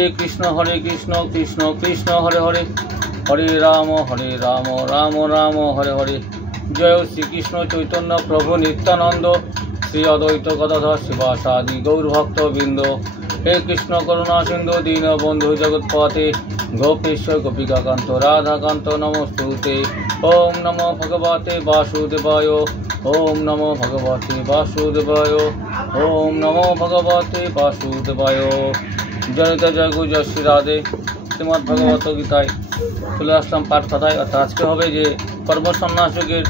हरे कृष्ण कृष्ण कृष्ण हरे हरे हरे राम राम राम हरे हरे। जय श्री कृष्ण चैतन्य प्रभु नित्यानंद श्री अद्वैत गदाधर शिवासादि गौरभक्तबृंद। हे कृष्ण करुणा सिंधु दीनबंधु जगत्पते गोपेश्वर गोपिकाकांत राधाकांत नमोस्तुते। ओम नमो भगवते वासुदेवाय ओम नमो भगवते वासुदेवाय ओम नमो भगवते वासुदेवाय। जय जय गुरु जय श्री राधे। श्रीमद् भगवत गीताय चले आसलाम पाठ कथाय। अर्थात आज के होबे जे कर्मसन्न्यास योगेर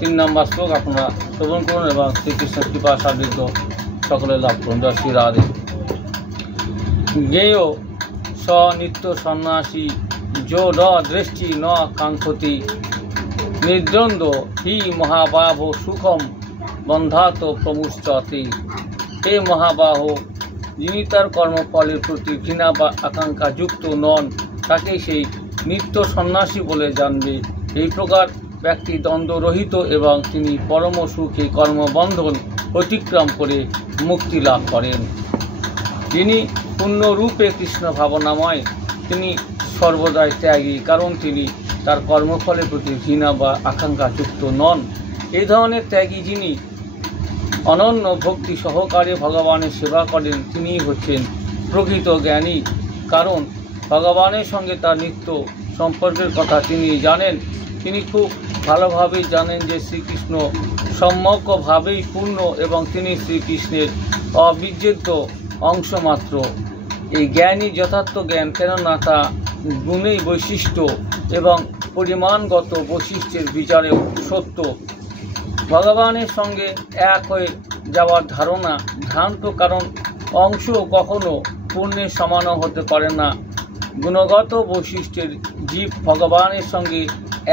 3 नम्बर श्लोक आपनारा श्रवण करुन एवं श्रीकृष्ण कृपा सान्निध्य सकले लाभ करुन। जय श्री राधे। ज्ञेय स नित्य सन्यासी जो न दृष्टि न कांक्षति निर्द्वंद्व हि महाबाहो सुखम बंधात प्रमुच्यते। हे महाबाहो যিনি তার কর্মফলের প্রতি ঘৃণা বা আকাঙ্ক্ষা যুক্ত নন তাকে সেই নিত্য সন্ন্যাসী বলে জানবে। এই প্রকার ব্যক্তি দ্বন্দ্বরহিত এবং তিনি পরম সুখে কর্মবন্ধন অতিক্রম করে মুক্তি লাভ করেন। যিনি পূর্ণরূপে কৃষ্ণ ভাবনাময় তিনি সর্বদাই ত্যাগী, কারণ তিনি তার কর্মফলের প্রতি ঘৃণা বা আকাঙ্ক্ষা যুক্ত নন। এই ধরনের ত্যাগী যিনি অনন্য ভক্তি সহকারে ভগবানের সেবা করেন তিনি হচ্ছেন প্রকৃত জ্ঞানী, কারণ ভগবানের সঙ্গে তার নিত্য সম্পর্কের কথা তিনি জানেন। তিনি খুব ভালোভাবে জানেন যে শ্রীকৃষ্ণ সম্যকভাবেই পূর্ণ এবং তিনি শ্রীকৃষ্ণের অবিচ্ছেদ্য অংশ মাত্র। এই জ্ঞানই যথার্থ জ্ঞান, কেননা তা গুণেই বৈশিষ্ট্য এবং পরিমাণগত বৈশিষ্ট্যের বিচারেও সত্য। ভগবানের সঙ্গে এক হয়ে যাওয়ার ধারণা ভ্রান্ত, কারণ অংশ কখনো পূর্ণের সমানও হতে পারে না। গুণগত বৈশিষ্ট্যের জীব ভগবানের সঙ্গে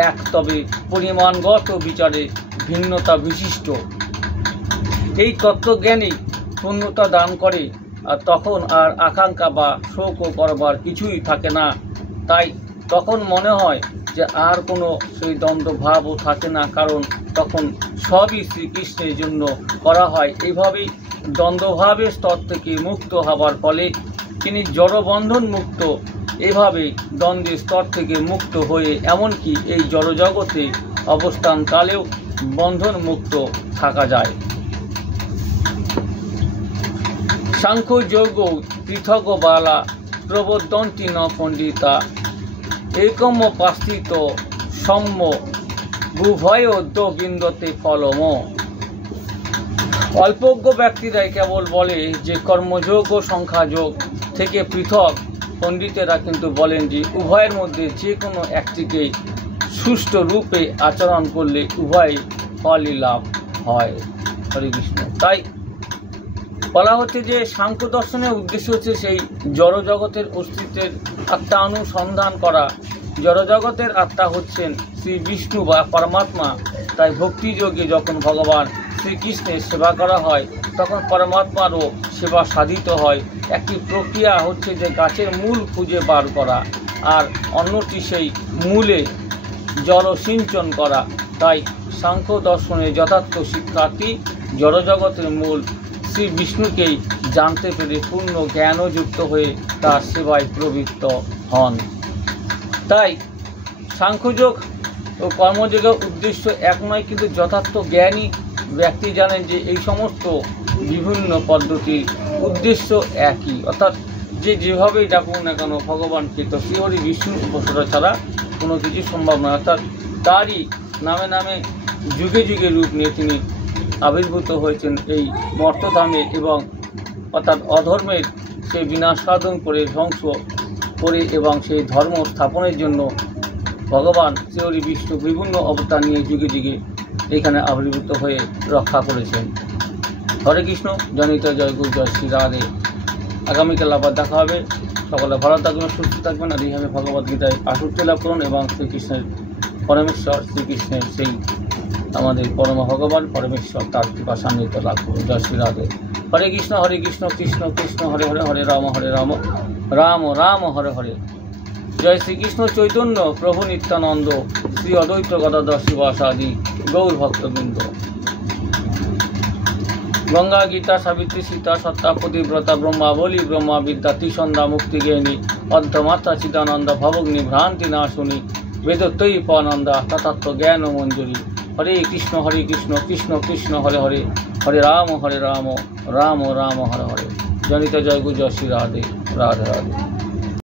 এক, তবে পরিমাণগত বিচারে ভিন্নতা বিশিষ্ট। এই তত্ত্বজ্ঞানই পূর্ণতা দান করে, আর তখন আর আকাঙ্ক্ষা বা শোক করবার কিছুই থাকে না। তাই তখন মনে হয় যে আর কোনো সেই দ্বন্দ্বভাবও থাকে না, কারণ তখন সবই শ্রীকৃষ্ণের জন্য করা হয়। এইভাবেই দ্বন্দ্বভাবের স্তর থেকে মুক্ত হবার ফলে তিনি জড়বন্ধন মুক্ত। এভাবে দ্বন্দ্বের স্তর থেকে মুক্ত হয়ে এমনকি এই জড়জগতে অবস্থানকালেও বন্ধন মুক্ত থাকা যায়। সাংখ্য যোগ পৃথক বালা প্রবদন্তি ন পণ্ডিতা একম পাস্থিত সম্য উভয় বিন্দতে ফলম। অল্পজ্ঞ ব্যক্তিরাই কেবল বলে যে কর্মযোগ ও সংখ্যাযোগ থেকে পৃথক। পণ্ডিতেরা কিন্তু বলেন যে উভয়ের মধ্যে যে কোনো একটিকে সুষ্ঠু রূপে আচরণ করলে উভয় ফলই লাভ হয়। হরে কৃষ্ণ। তাই বলা হচ্ছে যে সাংখ্য দর্শনের উদ্দেশ্য হচ্ছে সেই জড়জগতের অস্তিত্বের আত্মা অনুসন্ধান করা। জড়জগতের আত্মা হচ্ছেন শ্রী বিষ্ণু বা পরমাত্মা। তাই ভক্তিযোগে যখন ভগবান শ্রীকৃষ্ণের সেবা করা হয় তখন পরমাত্মারও সেবা সাধিত হয়। একটি প্রক্রিয়া হচ্ছে যে গাছের মূল খুঁজে বার করা, আর অন্যটি সেই মূলে জলসিঞ্চন করা। তাই সাংখ্য দর্শনের যথার্থ শিক্ষার্থী জড়জগতের মূল শ্রী বিষ্ণুকেই জানতে পেরে পূর্ণ জ্ঞানযুক্ত হয়ে তার সেবায় প্রবৃত্ত হন। তাই সাংখ্যযোগ ও কর্মযোগের উদ্দেশ্য এক নয়, কিন্তু যথার্থ জ্ঞানী ব্যক্তি জানেন যে এই সমস্ত বিভিন্ন পদ্ধতির উদ্দেশ্য একই, অর্থাৎ যে যেভাবেই ডাকুন না কেন ভগবানকে তো শ্রীহরি বিষ্ণু উপাসনা ছাড়া কোনো কিছু সম্ভব নয়। অর্থাৎ তারই নামে নামে যুগে যুগে রূপ নিয়ে তিনি আবির্ভূত হয়েছেন এই মর্তধামে, এবং অর্থাৎ অধর্মের সেই বিনাশ সাধন করে ধ্বংস করে এবং সেই ধর্ম স্থাপনের জন্য ভগবান শ্রীহরি বিষ্ণু বিভিন্ন অবতার নিয়ে যুগে যুগে এখানে আবির্ভূত হয়ে রক্ষা করেছেন। হরে কৃষ্ণ। জনিত জয় গুরু জয় শ্রী রাধে। আগামীকাল আবার দেখা হবে। সকলে ভালো থাকবেন, সুস্থ থাকবেন, আর এইভাবে ভগবদ্গীতায় আসক্তি লাভ করুন এবং শ্রীকৃষ্ণের পরমেশ্বর শ্রীকৃষ্ণের সেই আমাদের পরম ভগবান পরমেশ্বর তার কৃপা সান্নিধ্য লাভ করুন। জয় শ্রী রাধে। হরে কৃষ্ণ কৃষ্ণ কৃষ্ণ হরে হরে হরে রাম রাম রাম হরে হরে। জয় শ্রীকৃষ্ণ চৈতন্য প্রভু নিত্যানন্দ শ্রী অদ্বৈত গদাধর শিবাসাদি গৌর ভক্তবৃন্দ। गंगा गीता सावित्री सीता सत्ता पतिव्रता ब्रह्मावली ब्रह्मा विद्या त्रिसंध्या मुक्ति ज्ञानी अर्धमात्रा चिदानंद भवग्नि भ्रांति नाशुनी वेदोत्तयी पनंदा तथात्व ज्ञान मंजूरी। हरे कृष्ण कृष्ण कृष्ण हरे हरे हरे राम राम राम हरे हरे। जनित जय गुरु जय श्री राधे राधे राधे।